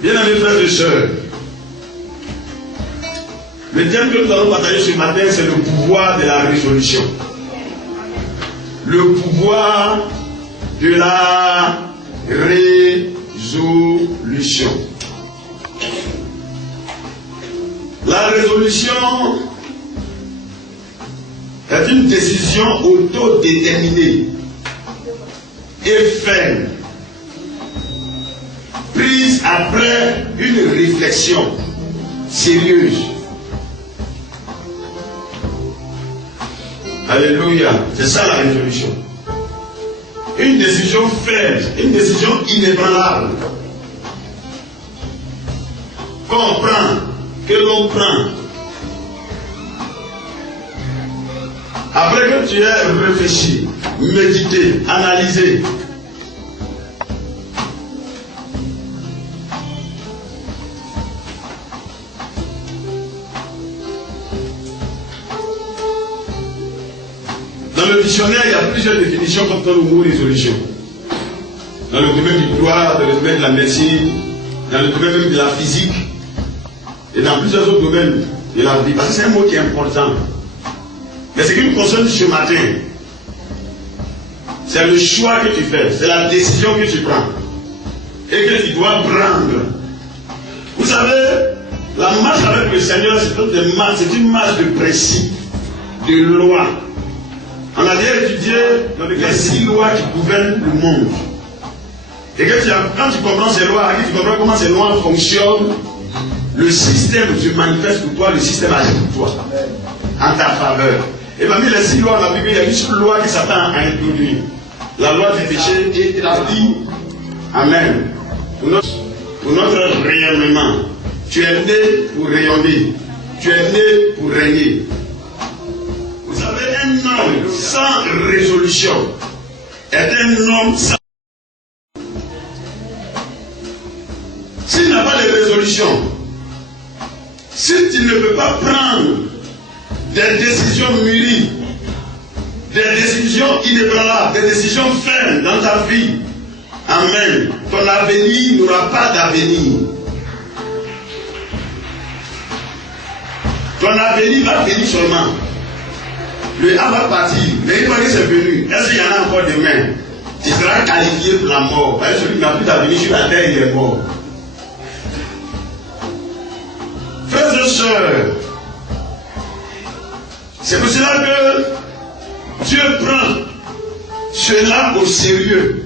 Bien-aimés frères et sœurs, le thème que nous allons partager ce matin, c'est le pouvoir de la résolution. Le pouvoir de la résolution. La résolution est une décision autodéterminée et ferme, prise après une réflexion sérieuse. Alléluia, c'est ça la résolution. Une décision ferme, une décision inébranlable. Qu'on prend, que l'on prend. Après que tu aies réfléchi, médité, analysé, dans le dictionnaire, il y a plusieurs définitions comme dans le mot résolution. Dans le domaine du droit, dans le domaine de la médecine, dans le domaine même de la physique, et dans plusieurs autres domaines de la vie. Parce que c'est un mot qui est important. Mais ce qui nous concerne ce matin, c'est le choix que tu fais, c'est la décision que tu prends et que tu dois prendre. Vous savez, la marche avec le Seigneur, c'est une marche de principe, de loi. On a déjà étudié dans les 6 lois qui gouvernent le monde. Et que quand tu comprends ces lois, tu comprends comment ces lois fonctionnent, le système se manifeste pour toi, le système agit pour toi, en ta faveur. Et parmi les 6 lois, on a vu qu'il y a une seule loi qui s'attend à introduire. La loi du péché est établie. Amen. Pour notre rayonnement. Tu es né pour rayonner. Tu es né pour régner. Vous savez, un homme sans résolution est un homme sans... S'il n'a pas de résolution, si tu ne peux pas prendre des décisions mûries, des décisions inébranlables, des décisions fermes dans ta vie, amen, ton avenir n'aura pas d'avenir. Ton avenir va venir seulement. Le A va partir, mais une fois que c'est venu, est-ce qu'il y en a encore demain? Tu seras qualifié pour la mort. Celui qui n'a plus d'avenir sur la terre, il est mort. Frères et sœurs, c'est pour cela que Dieu prend cela au sérieux.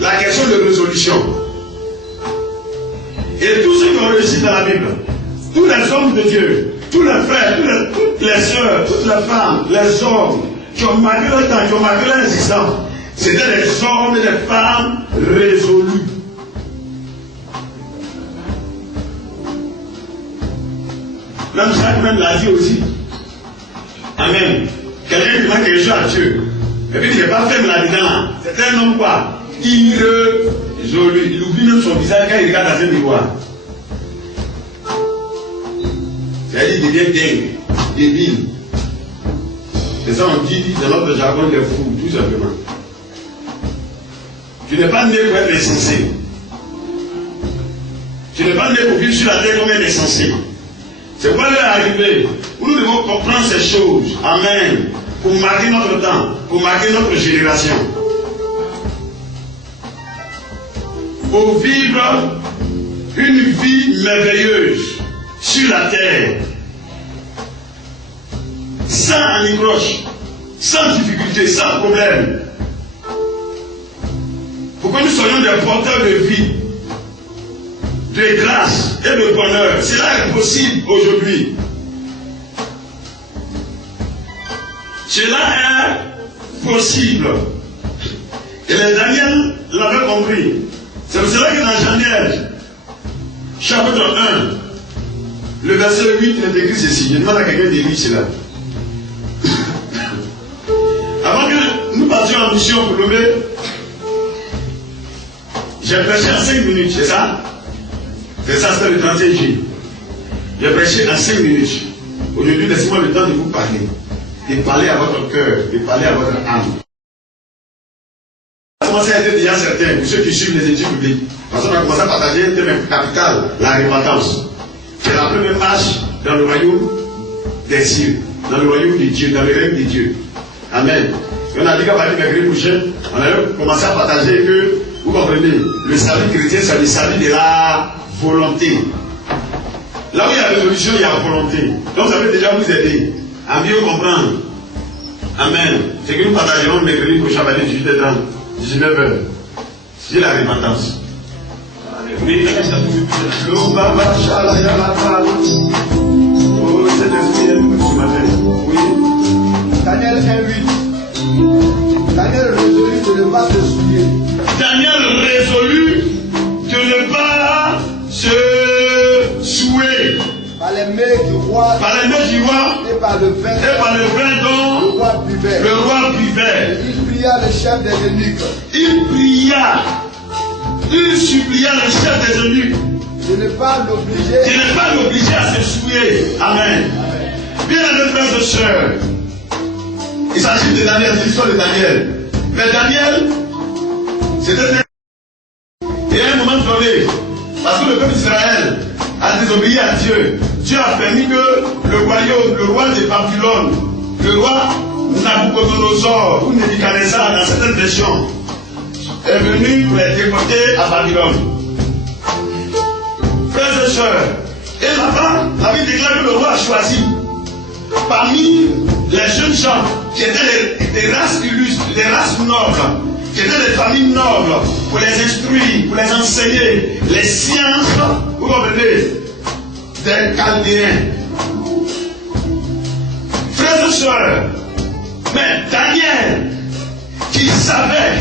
La question de résolution. Et tous ceux qui ont réussi dans la Bible, tous les hommes de Dieu, tous les frères, toutes les sœurs, toutes les femmes, les hommes qui ont marqué leur temps, qui ont marqué leur existence, c'était des hommes et des femmes résolus. L'homme Jacques même l'a dit aussi. Amen. Quelqu'un qui demande quelque chose à Dieu. Et puis il n'est pas ferme là-dedans. C'est un homme quoi? Irrésolu. Il oublie même son visage quand il regarde dans un miroir. C'est-à-dire qu'il devient dingue, débile. C'est ça on dit dans notre jargon des fous, tout simplement. Tu n'es pas né pour être insensé. Tu n'es pas né pour vivre sur la terre comme un insensé. C'est quoi l'heure arrivée où nous devons comprendre ces choses. Amen. Pour marquer notre temps, pour marquer notre génération. Pour vivre une vie merveilleuse sur la terre. Sans anicroche, sans difficulté, sans problème. Pour que nous soyons des porteurs de vie, de grâce et de bonheur. Cela est possible aujourd'hui. Cela est possible. Et les Daniel l'avaient compris. C'est pour cela que dans Daniel, chapitre 1, le verset 8 est écrit ceci. Je demande à quelqu'un de lire cela. Avant que nous partions en mission pour Lomé, j'ai prêché en 5 minutes, c'est ça? C'est ça, c'était le 31 juillet. J'ai prêché en 5 minutes. Aujourd'hui, laissez-moi le temps de vous parler. De parler à votre cœur, de parler à votre âme. commencé à être déjà certain pour ceux qui suivent les études publiques. Parce qu'on a commencé à partager un thème capital, la repentance. C'est la première marche dans le royaume des cieux, dans le royaume de Dieu, dans le règne de Dieu. Amen. Et on a dit qu'à partir du mercredi prochain, on a commencé à partager que, vous comprenez, le salut chrétien, c'est le salut de la volonté. Là où il y a résolution, il y a volonté. Donc ça peut déjà vous aider à mieux comprendre. Amen. C'est que nous partagerons le mercredi prochain à partir de 18h30, 19h. C'est la repentance. Oui, le Baba Shalayalata. Oh, c'est le ce matin. Oui. Daniel 1:8. Daniel résolut de ne pas se souiller. Daniel résolut de ne pas se souiller. Par les mains du roi. Par les mains du roi. Et par le vin. Et par le vin dont le roi buvait. Le roi buvait. Il pria le chef des eunuques. Il pria. Il supplia le chef des eunuques. De ne pas l'obliger. De ne pas l'obliger à se souiller. Amen. Bien aimés frères et sœurs. Il s'agit de Daniel, c'est l'histoire de Daniel. Mais Daniel, c'était et à un moment donné, parce que le peuple d'Israël a désobéi à Dieu, Dieu a permis que le royaume, le roi de Babylone, le roi Nabucodonosor ou Nebuchadnezzar dans certaines versions, est venu pour les déporter à Babylone. Frères et sœurs, et là-bas, la Bible déclare que le roi a choisi parmi les jeunes gens qui étaient des races illustres, des races nobles, qui étaient des familles nobles, pour les instruire, pour les enseigner les sciences, vous comprenez, des Chaldéens. Frères et sœurs, mais Daniel, qui savait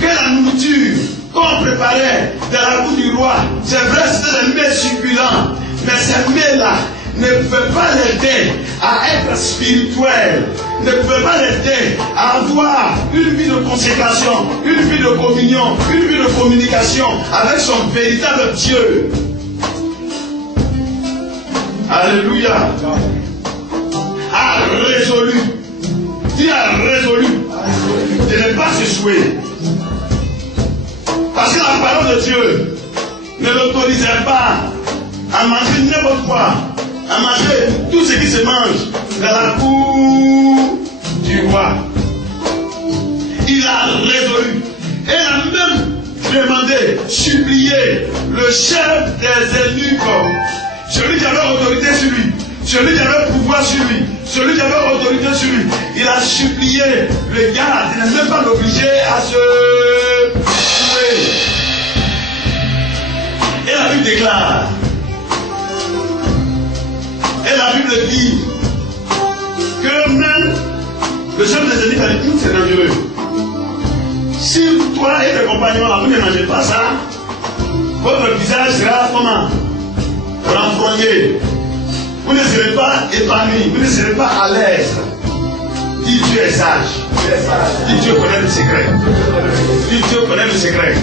que la nourriture qu'on préparait dans la cour du roi, c'est vrai, c'était des mets succulents, mais ces mets-là ne pouvaient pas l'aider à être spirituel, ne pouvaient pas l'aider à avoir une vie de consécration, une vie de communion, une vie de communication avec son véritable Dieu. Alléluia. A résolu, Dieu a résolu de ne pas se souiller. Parce que la parole de Dieu ne l'autorisait pas à manger n'importe quoi, à manger tout ce qui se mange dans la cour du roi. Il a résolu. Et il a même demandé, supplié le chef des eunuques, celui qui avait autorité sur lui, celui qui avait pouvoir sur lui, celui qui avait autorité sur lui. Il a supplié le gars de ne même pas l'obliger à se souiller. Et la Bible déclare, et la Bible dit que même le chef des eunuques a dit c'est dangereux. Si toi et tes compagnons vous ne mangez pas ça, votre visage sera comment? Renfrogné. Vous ne serez pas épanoui, vous ne serez pas à l'aise. Dis Dieu est sage. Dis Dieu connaît le secret. Dis Dieu connaît le secret.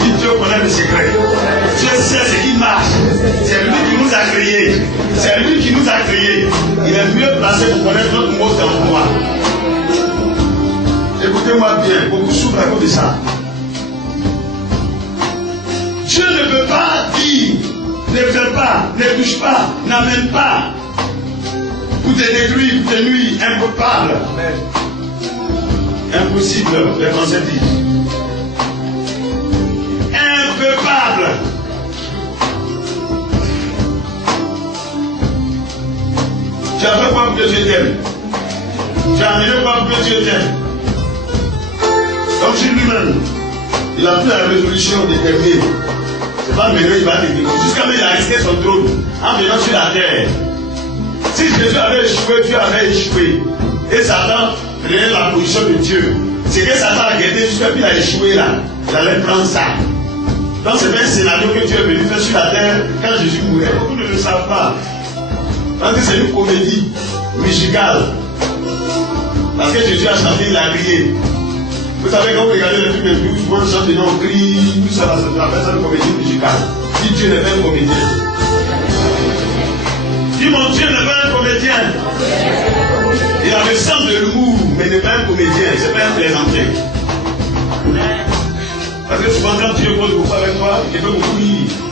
Dis Dieu connaît le secret. Dieu sait ce qui marche. C'est lui qui nous a créés. C'est lui qui nous a créés. Il est mieux placé pour connaître notre mot d'emploi. Écoutez-moi bien, beaucoup souffrent à cause de ça. Dieu ne peut pas dire, ne fais pas, ne touche pas, n'amène pas. Pour te détruire, pour te nuire, impossible. Impossible, les Français disent. Impeccable. Tu as fait quoi pour que Dieu t'aime? Tu as amené quoi pour que Dieu t'aime? Donc sur lui-même, il a pris la résolution de t'aimer. C'est pas maintenant il va te dire. Jusqu'à maintenant il a risqué son trône en venant sur la terre. Si Jésus avait échoué, Dieu avait échoué. Et Satan prenait la position de Dieu. C'est que Satan a gardé jusqu'à qu'il a échoué là. Il allait prendre ça. Donc c'est un scénario que Dieu est venu faire sur la terre quand Jésus mourait. Beaucoup ne le savent pas. Parce que c'est une comédie musicale. Parce que Jésus a chanté, il a crié. Vous savez, quand vous regardez le film de Dieu, souvent on chante, on crie, tout ça, on appelle ça une comédie musicale. Si Dieu n'est pas un comédien. Si mon Dieu n'est pas un comédien, il a le sens de l'humour, mais n'est pas un comédien, c'est pas un plaisantin. Parce que souvent quand Dieu pose beaucoup avec toi, il peut beaucoup rire.